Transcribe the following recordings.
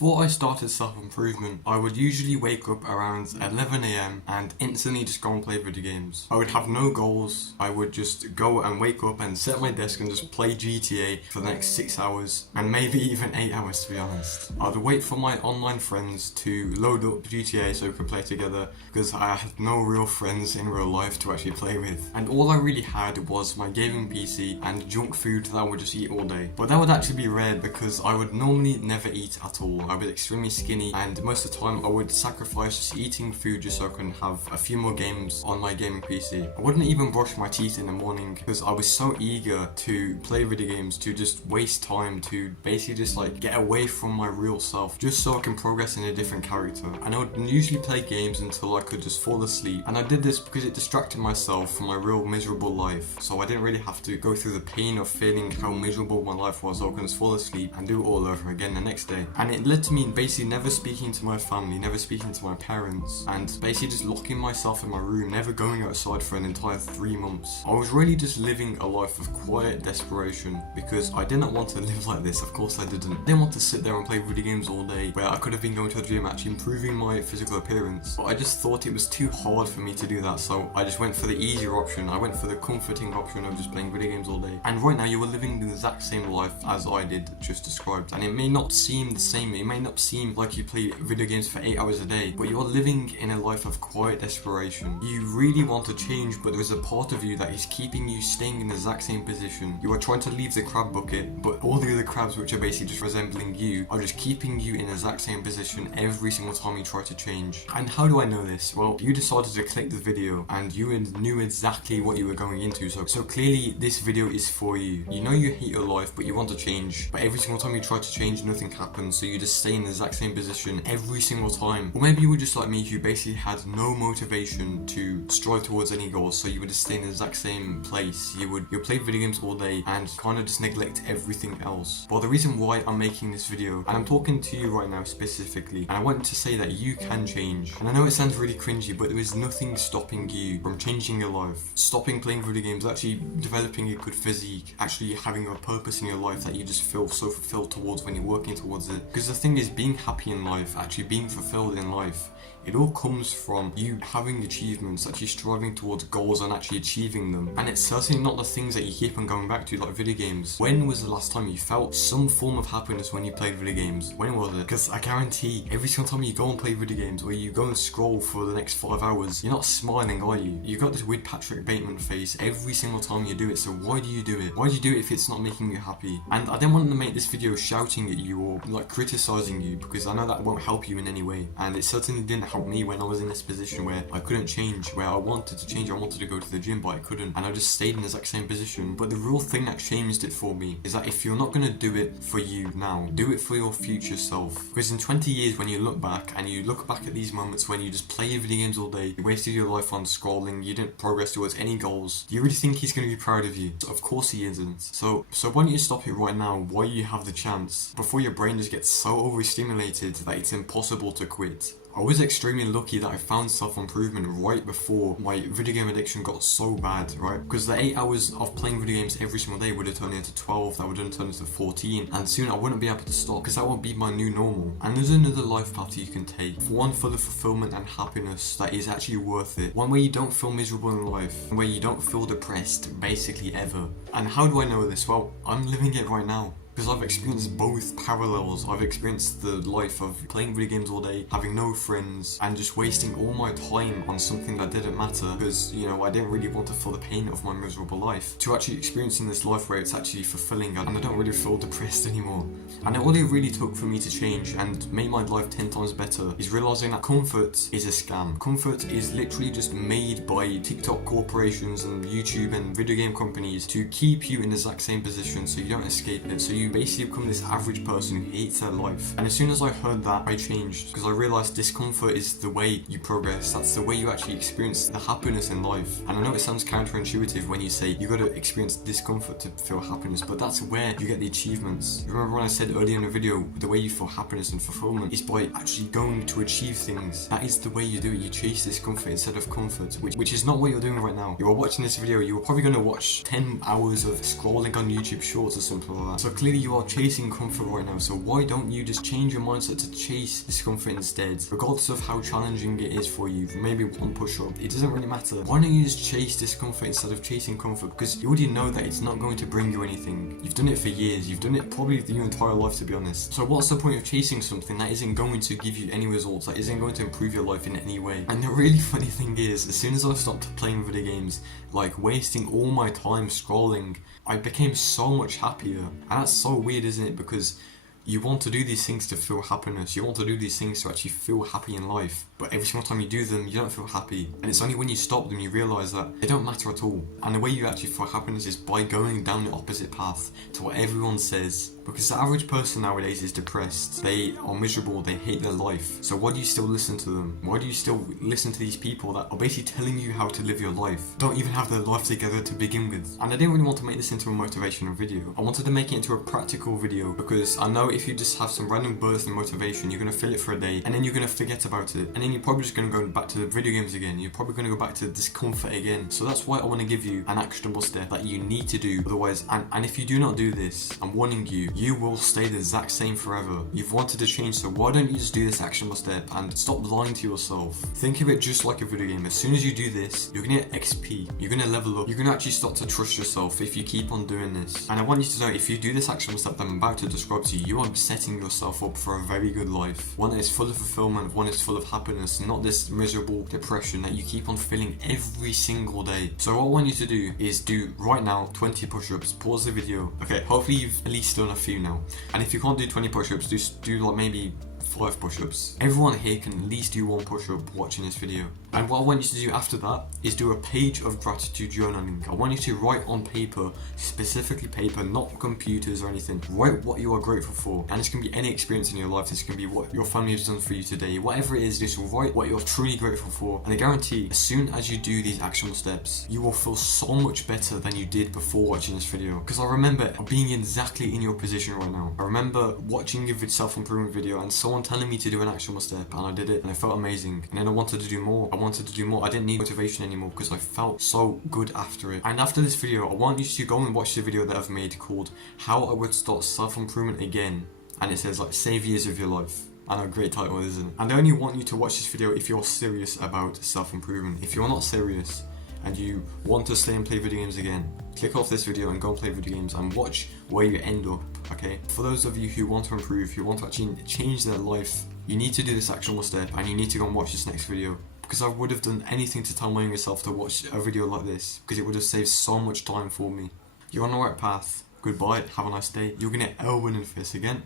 Before I started self-improvement, I would usually wake up around 11 AM and instantly just go and play video games. I would have no goals. I would just go and wake up and sit at my desk and just play GTA for the next 6 hours and maybe even 8 hours, to be honest. I would wait for my online friends to load up GTA so we could play together because I had no real friends in real life to actually play with. And all I really had was my gaming PC and junk food that I would just eat all day. But that would actually be rare because I would normally never eat at all. I was extremely skinny and most of the time I would sacrifice just eating food just so I can have a few more games on my gaming PC. I wouldn't even brush my teeth in the morning because I was so eager to play video games, to just waste time, to basically just like get away from my real self just so I can progress in a different character. And I would usually play games until I could just fall asleep, and I did this because it distracted myself from my real miserable life, so I didn't really have to go through the pain of feeling how miserable my life was. So I could just fall asleep and do it all over again the next day. And it led to me basically never speaking to my family, never speaking to my parents, and basically just locking myself in my room, never going outside for an entire 3 months. I was really just living a life of quiet desperation because I didn't want to live like this. Of course I didn't. I didn't want to sit there and play video games all day where I could have been going to the gym actually improving my physical appearance. But I just thought it was too hard for me to do that, so I just went for the easier option. I went for the comforting option of just playing video games all day. And right now you are living the exact same life as I did just described. And it may not seem the same, it may not seem like you play video games for 8 hours a day, but you're living in a life of quiet desperation. You really want to change, but there's a part of you that is keeping you staying in the exact same position. You are trying to leave the crab bucket, but all the other crabs, which are basically just resembling you, are just keeping you in the exact same position every single time you try to change. And how do I know this? Well, you decided to click the video and you knew exactly what you were going into, so clearly this video is for you. You know you hate your life, but you want to change, but every single time you try to change, nothing happens, so you just stay in the exact same position every single time. Or maybe you were just like me, who basically had no motivation to strive towards any goals, so you would just stay in the exact same place. You'd play video games all day and kind of just neglect everything else. Well, the reason why I'm making this video, and I'm talking to you right now specifically, and I want to say that you can change. And I know it sounds really cringy, but there is nothing stopping you from changing your life, stopping playing video games, actually developing a good physique, actually having a purpose in your life that you just feel so fulfilled towards when you're working towards it. Because the thing is, being happy in life, actually being fulfilled in life, it all comes from you having achievements, actually striving towards goals and actually achieving them. And it's certainly not the things that you keep on going back to, like video games. When was the last time you felt some form of happiness when you played video games? When was it? Because I guarantee every single time you go and play video games or you go and scroll for the next 5 hours, you're not smiling, are you? You've got this weird Patrick Bateman face every single time you do it, so why do you do it? Why do you do it if it's not making you happy? And I didn't want to make this video shouting at you or like criticizing you, because I know that won't help you in any way, and it certainly didn't help me when I was in this position where I couldn't change, where I wanted to change, I wanted to go to the gym but I couldn't, and I just stayed in the exact same position. But the real thing that changed it for me is that if you're not going to do it for you now, do it for your future self. Because in 20 years when you look back and you look back at these moments when you just play video games all day, you wasted your life on scrolling, you didn't progress towards any goals, do you really think he's going to be proud of you? Of course he isn't. So why don't you stop it right now while you have the chance, before your brain just gets so overstimulated that it's impossible to quit. I was extremely lucky that I found self-improvement right before my video game addiction got so bad, right? Because the 8 hours of playing video games every single day would have turned into 12, that would have turned into 14, and soon I wouldn't be able to stop because that would be my new normal. And there's another life path you can take, one for the fulfillment and happiness that is actually worth it, one where you don't feel miserable in life, where you don't feel depressed basically ever. And how do I know this? Well, I'm living it right now. Because I've experienced both parallels. I've experienced the life of playing video games all day, having no friends, and just wasting all my time on something that didn't matter because, you know, I didn't really want to feel the pain of my miserable life, to actually experiencing this life where it's actually fulfilling and I don't really feel depressed anymore. And all it really took for me to change and make my life 10 times better is realizing that comfort is a scam. Comfort is literally just made by TikTok corporations and YouTube and video game companies to keep you in the exact same position so you don't escape it, so you basically become this average person who hates their life. And as soon as I heard that, I changed, because I realized discomfort is the way you progress. That's the way you actually experience the happiness in life. And I know it sounds counterintuitive when you say you got to experience discomfort to feel happiness, but that's where you get the achievements. Remember when I said earlier in the video, the way you feel happiness and fulfillment is by actually going to achieve things. That is the way you do it. You chase discomfort instead of comfort, which is not what you're doing right now. You are watching this video, you are probably going to watch 10 hours of scrolling on YouTube Shorts or something like that. So clearly you are chasing comfort right now, so why don't you just change your mindset to chase discomfort instead? Regardless of how challenging it is for you, maybe one push-up, it doesn't really matter. Why don't you just chase discomfort instead of chasing comfort? Because you already know that it's not going to bring you anything. You've done it for years, you've done it probably your entire life, to be honest. So what's the point of chasing something that isn't going to give you any results, that isn't going to improve your life in any way? And the really funny thing is, as soon as I stopped playing video games, like wasting all my time scrolling, I became so much happier. And that's so weird, isn't it? Because you want to do these things to feel happiness, you want to do these things to actually feel happy in life, but every single time you do them, you don't feel happy. And it's only when you stop them you realise that they don't matter at all. And the way you actually feel happiness is by going down the opposite path to what everyone says. Because the average person nowadays is depressed, they are miserable, they hate their life. So why do you still listen to them? Why do you still listen to these people that are basically telling you how to live your life? Don't even have their life together to begin with. And I didn't really want to make this into a motivational video. I wanted to make it into a practical video, because I know if you just have some random burst of motivation, you're going to feel it for a day and then you're going to forget about it, and then you're probably just going to go back to the video games again. You're probably going to go back to discomfort again. So that's why I want to give you an actionable step that you need to do. Otherwise, and if you do not do this, I'm warning you, you will stay the exact same forever. You've wanted to change, so why don't you just do this actionable step and stop lying to yourself? Think of it just like a video game. As soon as you do this, you're going to get XP, you're going to level up, you're going to actually start to trust yourself if you keep on doing this. And I want you to know, if you do this actionable step that I'm about to describe to you, you are setting yourself up for a very good life. One that is full of fulfillment, one is full of happiness, not this miserable depression that you keep on feeling every single day. So what I want you to do is do right now 20 push-ups, pause the video. Okay, hopefully you've at least done a few now. And if you can't do 20 push-ups, just do like maybe 5 push-ups. Everyone here can at least do 1 push-up watching this video. And what I want you to do after that is do a page of gratitude journaling. I want you to write on paper, specifically paper, not computers or anything. Write what you are grateful for. And this can be any experience in your life. This can be what your family has done for you today. Whatever it is, just write what you're truly grateful for. And I guarantee, as soon as you do these actionable steps, you will feel so much better than you did before watching this video. Because I remember being exactly in your position right now. I remember watching a self-improvement video and someone telling me to do an actionable step, and I did it and I felt amazing. And then I wanted to do more. I didn't need motivation anymore because I felt so good after it. And after this video, I want you to go and watch the video that I've made called How I Would Start Self-Improvement Again. And it says like, save years of your life. I know, great title, isn't it? And I only want you to watch this video if you're serious about self-improvement. If you're not serious and you want to stay and play video games again, click off this video and go and play video games and watch where you end up, okay? For those of you who want to improve, who want to actually change their life, you need to do this actionable step and you need to go and watch this next video. Because I would have done anything to tell my younger self to watch a video like this, because it would have saved so much time for me. You're on the right path. Goodbye, have a nice day. You're gonna get Elwin and Fist again.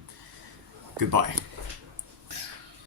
Goodbye.